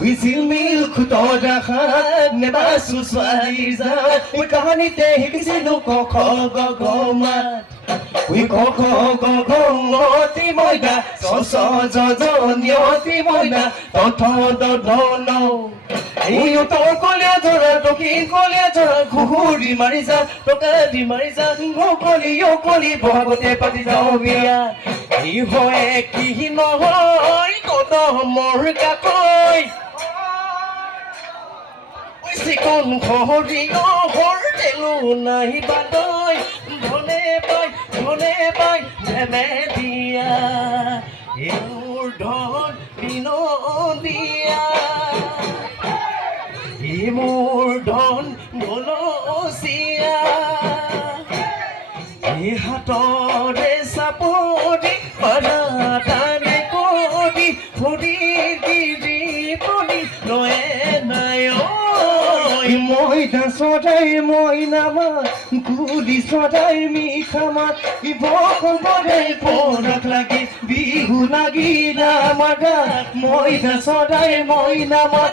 জিলমিল খুতৰা খাত নেবাচো ছোৱালীৰ জাত কাহানিতে শিকিছিলো ক খ গ ঘ মাত ক খ গ ঘ ঙতি মইনা চ ছ জ জ নিয়তি মইনা তথ দ ধ ন উত্তৰ কলীয়া জৰা দক্ষিণ কলীয়া জৰা ঘূৰি মাৰি যা টকাদি মাৰি যা অকলি বহাগতে পাতি যাওঁ বিয়া ই হয় কি নহয় কদমৰ কাকৈ চিকন সৰিয়হৰ তেলো নাই বাদৈ ধনে পাই ধেমে দিয়া এইবোৰ ধন বিনদীয়া ই মোৰ ধন বলচীয়া এই হাতৰে চাপৰি পাৰা টানে কৰি ভৰিৰ গিৰি পৰি লয়ে নাই মইনা চৰাই মইনা মাত গুলি চৰাই মিঠা মাত বসন্তৰে পৰক লাগি বিহু লাগিলা আমাৰ গাত মইনা চৰাই মইনা মাত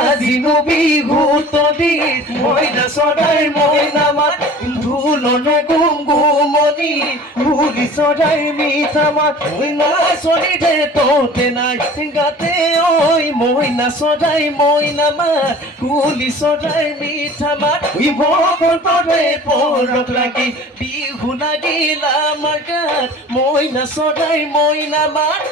আজিনো বিহু তলি মইনা চৰাই মইনা মাত ঢোলনে গুমগুমনি গুলি চৰাই মিঠা মাত নাচনিৰে ততে নাই গাতে ঐ মইনা চৰাই মইনা মাত গুলি চৰাই মিঠা মাত বসন্তৰে পৰক লাগি বিহু লাগিলা আমাৰ গাত মইনা চৰাই মইনা মাত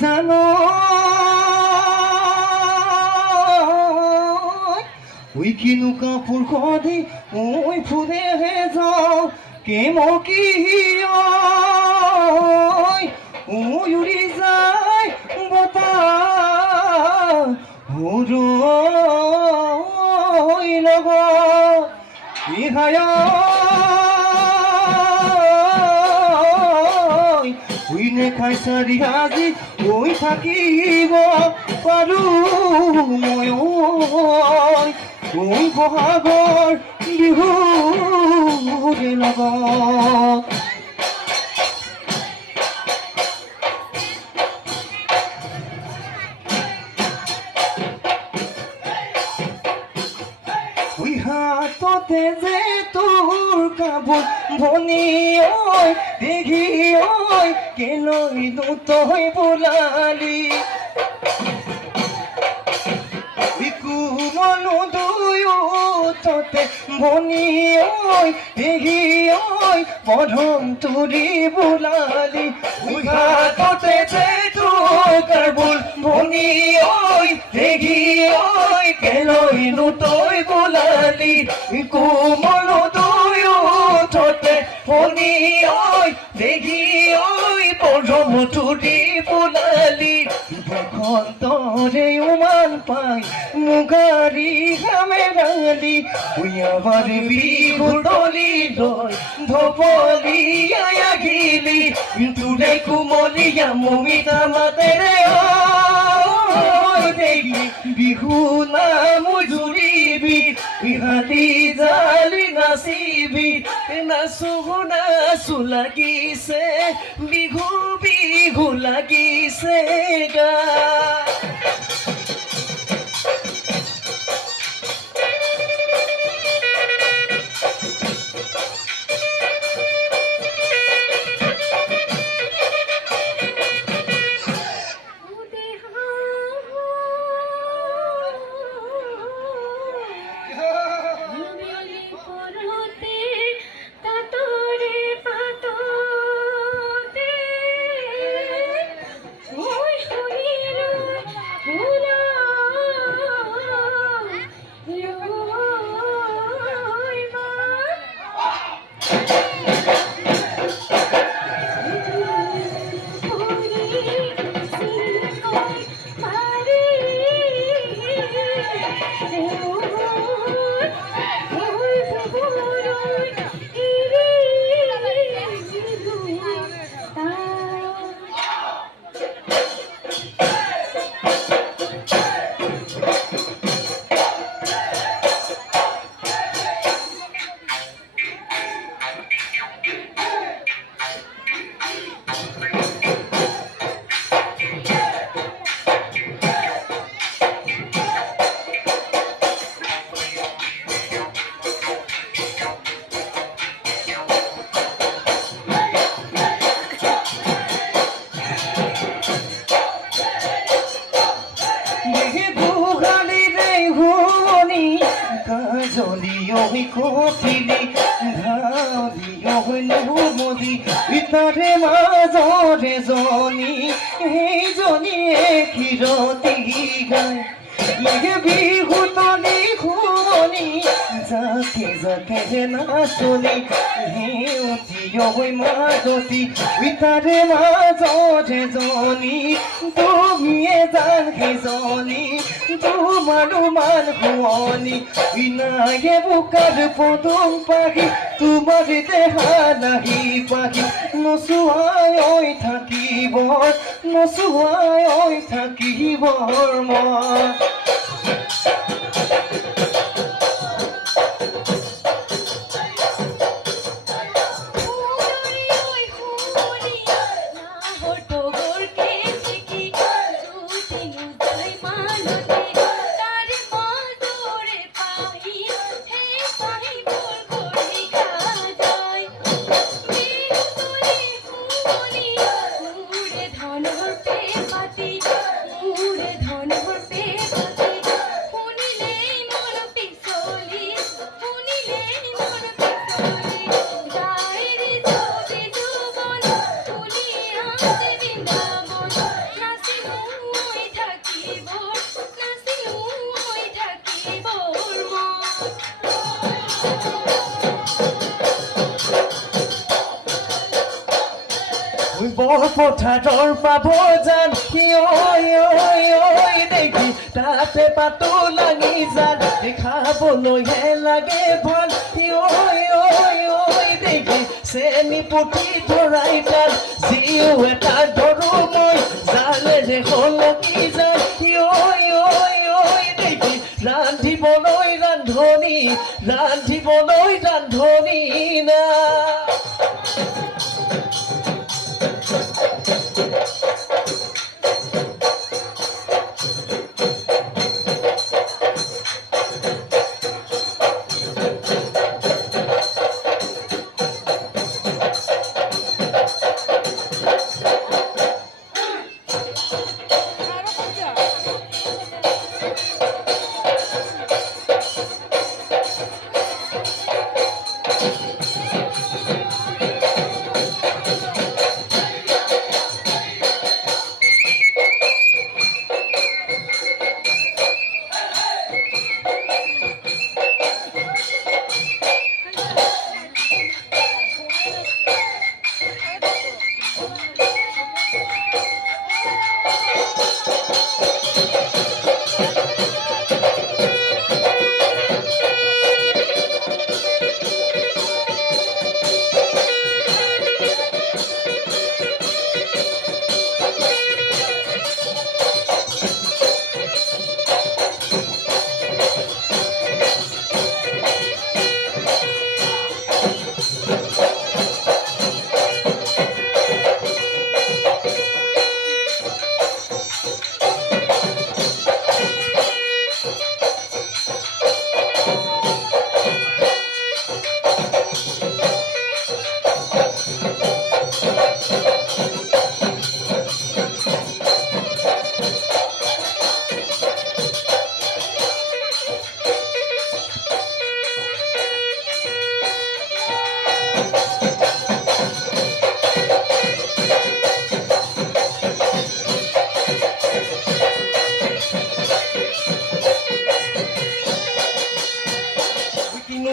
জানো কিনো কাপোৰ খদি ফুলেহে যাওঁ কেমকি উৰি যায় বতাহ লগত ইহায় খাই চাৰি আজি থাকিব পাৰোঁ মই বহাগৰ বিহুৰে লগত হাততে যে তোৰ কাপোৰ ভনী ঐ দেখি ঐ কেলৈ তই বোলালি কোমলো দুয়োতে ভনী ঐ দেখি ঐ পধম তুৰি বোলালি হাততে যে তোৰ কাপোৰ ভনী ঐ দেখি ঐ কেলৈ তই বোলালি কোমলো দুয়োতে ভনী ঐ দেখি ঐ পধম তুৰি বোলালি অন্তরে উমান পাই মুগারি ঘামে রাঙালি ওই আমার বিহুতলি লয় ধবলি আয়া গিলি তুলে কুমলিয়া মমিতা মাতেরে দেবী বিহু নাম জুৰিবি বিহালি জালি নাচিবি নাচো নাচো লাগিছে বিহু বিহু লাগিছে গা জলিয়ই কপিলি ধালিয়ই নুমদি তাৰে মাজৰে জনী সেইজনীয়ে ক্ষীৰতি গায় লাগে বিহুতলি শুৱনি যাকে যাকে নাচনি সেউতীয়ই মাজতি তাৰে মাজৰে জনী তুমিয়ে জান সেইজনী তোমাৰো মান শুৱনি বিনায়ে বোকাৰ পদুম পাহি তোমাৰ দেহা নাহি পাহি নচুৱাই থাকিব নচুৱাই থাকিব মই পথাৰৰ পাব জান দেখি তাতে পাতো লাগি যান দেখাবলৈহে লাগে ভাল দেখি চেনি পুঠি ধৰাই তাত জিও এটা ধৰো মই জালেৰে হলকি যান দেখি ৰান্ধিবলৈ ৰান্ধনি না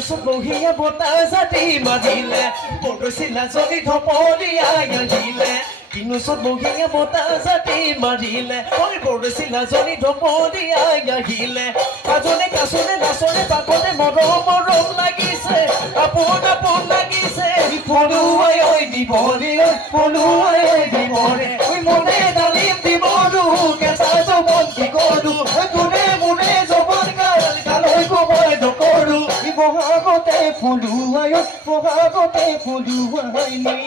চত বহিয়া বতাহ জাতি মাৰিলে বৰচিলা যদি ধপলিয়াই আহিলে কিনো চত বহিয়া বতাহ জাতি মাৰিলে ঐ বৰচিলা যদি ধপলিয়াই আহিলে কাজনে কাছনে নাচনে পাকনে মৰম মৰম লাগিছে আপোন আপোন লাগিছে পলুৱাই ঐ দিবৰে ঐ পলুৱাই ঐ দিবৰে ঐ মনে ডালিম দিবৰো কেঁচা যৌৱন কি কৰো তোৰে মোৰে যৌৱন কাল কালৈ কবই নকৰো বহাগতে পলুৱাই বহাগতে পলুৱাই নি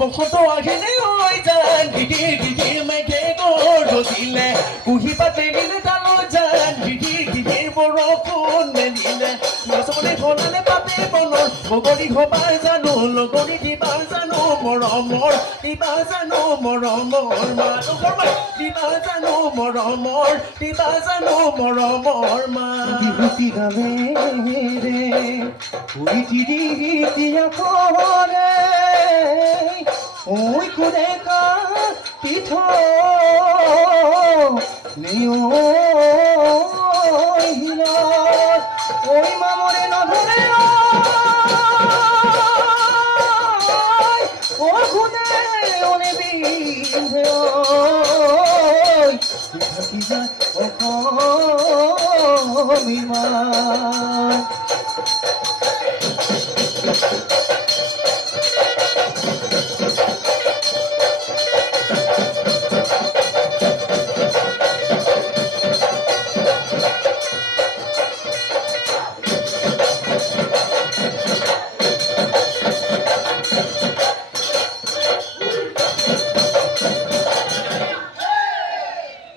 বসন্ত আহিলে ঐ জান দিদিৰ দিদিৰ মেঘে গৰজিলে কুঁহি পাত মেলিলে তালৈ জান দিদিৰ দিদিৰ বৰষুণ মেলিলে নাচনে ঘনালে পাতে বনৰ বগৰী হবাৰ জানো লগৰী দিবাৰ জানো মৰমৰ দিবা জানো মৰমৰ মা দিবা জানো মৰমৰ দিবা জানো মৰমৰ মা বিহুতি গালে ৰে উইটি দিয়া কৰে ওই কোনে কাটিঠ নিও হিলা ওই মামৰে নধৰে ও খুনে ওনে বিন্ধে থাকি যায় ও কমিমান